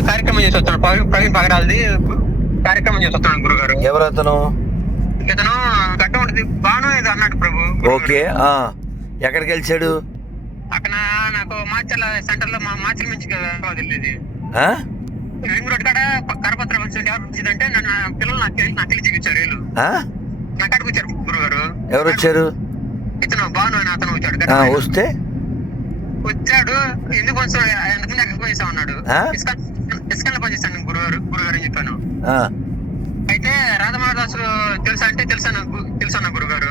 ఇక్కడ కార్యక్రమం చేసి వస్తాడు, ప్రవీణ్ పగడాలది కార్యక్రమం చేసి వస్తాడు గురుగారు. ఎవరు అతను? ఇతను గడ్డ ఉంటుంది బాను ఇది అన్నాడు ప్రభు. ఓకే, ఎక్కడికి వెళ్ళాడు? అక్కడ నాకు మాచర్ల సెంటర్ లో మాచర్ల నుంచి వెళ్ళేది రింగ్ రోడ్ కాడ కరపత్రం వచ్చిందంటే నన్ను పిల్లలు నాకు చూపించారు. వీళ్ళు నా కాడికి వచ్చారు గురుగారు. ఎవరు వచ్చారు? ఇతను బాను అని అతను వచ్చాడు. వస్తే వచ్చాడు, ఎందుకు వచ్చాడు ఎందుకంటే ఎక్కడ పనిచేస్తా ఉన్నాడు, ఇస్కాన్ లో పనిచేస్తాను గురుగారు అని చెప్పాను. అయితే రాధమాదాసు తెలుసా అంటే తెలుసా గురుగారు.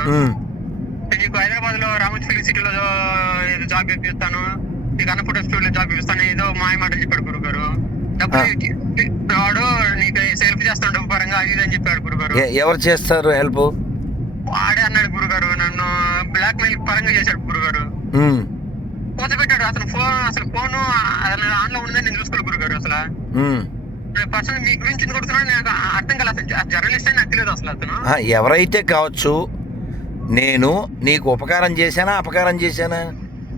నీకు హైదరాబాద్ లో రామోజీ ఫిలిం సిటీలో జాబ్ ఇప్పిస్తాను, నీకు అన్నపూర్ణ స్టూడియో జాబ్ ఇప్పిస్తాను, ఏదో మాయమాట చెప్పాడు గురుగారు. డబ్బులు వాడు నీకు హెల్ప్ చేస్తాను డబ్బు పరంగా అది ఇది అని చెప్పాడు గురుగారు. ఎవరు చేస్తారు హెల్ప్? వాడే అన్నాడు గురుగారు, నన్ను బ్లాక్ మెయిల్ పరంగా చేశాడు గురుగారు. కోత పెట్టాడు అతను ఫోన్ ఆన్ లో ఉందని నేను చూసుకోవాలి గురుగారు. అసలు పర్సన్ మీ గురించి కొడుతున్నాడు నాకు అర్థం కాలేదు. అసలు జర్నలిస్ట్ అని నాకు తెలియదు అసలు అతను. ఎవరైతే కావచ్చు, నేను నీకు ఉపకారం చేశానా అపకారం చేశానా?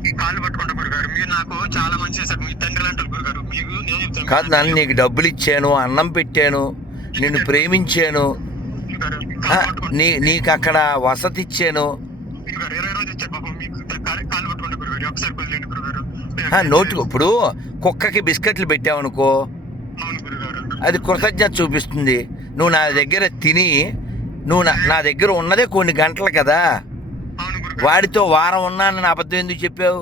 మీ కాళ్ళు పట్టుకుంటా గురుగారు, మీరు నాకు చాలా మంచి చేశారు, మీ తండ్రి అంటారు గురుగారు. మీకు నేను చెప్తాను కాదు, నన్ను నీకు డబ్బులు ఇచ్చాను, అన్నం పెట్టాను, నిన్ను ప్రేమించాను, నీకు అక్కడ వసతి ఇచ్చాను. 20 రోజులు ఇచ్చారు పాపం, మీకు కాళ్ళు పట్టుకుంటా గురుగారు. ఒకసారి కొద్దిలేండి గురుగారు. నోటికి ఇప్పుడు కుక్కకి బిస్కెట్లు పెట్టావనుకో, అది కృతజ్ఞత చూపిస్తుంది. నువ్వు నా దగ్గర తిని నువ్వు నా దగ్గర ఉన్నదే కొన్ని గంటలు కదా, వాడితో వారం ఉన్నానని అబద్ధం ఎందుకు చెప్పావు?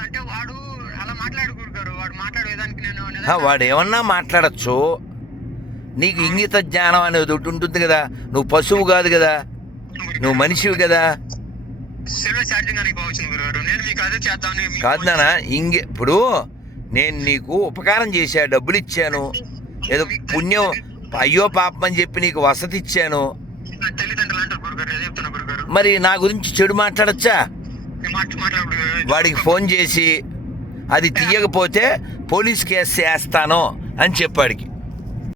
అంటే వాడు అలా మాట్లాడు గురుగారు, వాడు మాట్లాడేదానికి వాడు ఏమన్నా మాట్లాడచ్చు. నీకు ఇంగిత జ్ఞానం అనేది ఒకటి ఉంటుంది కదా, నువ్వు పశువు కాదు కదా, నువ్వు మనిషివి కదా. కాదు నాన్న, ఇప్పుడు నేను నీకు ఉపకారం చేశా, డబ్బులు ఇచ్చాను, ఏదో పుణ్యం అయ్యో పాపం అని చెప్పి నీకు వసతి ఇచ్చాను, మరి నా గురించి చెడు మాట్లాడచ్చా? వాడికి ఫోన్ చేసి అది తీయకపోతే పోలీస్ కేసు వేస్తాను అని చెప్పాడికి.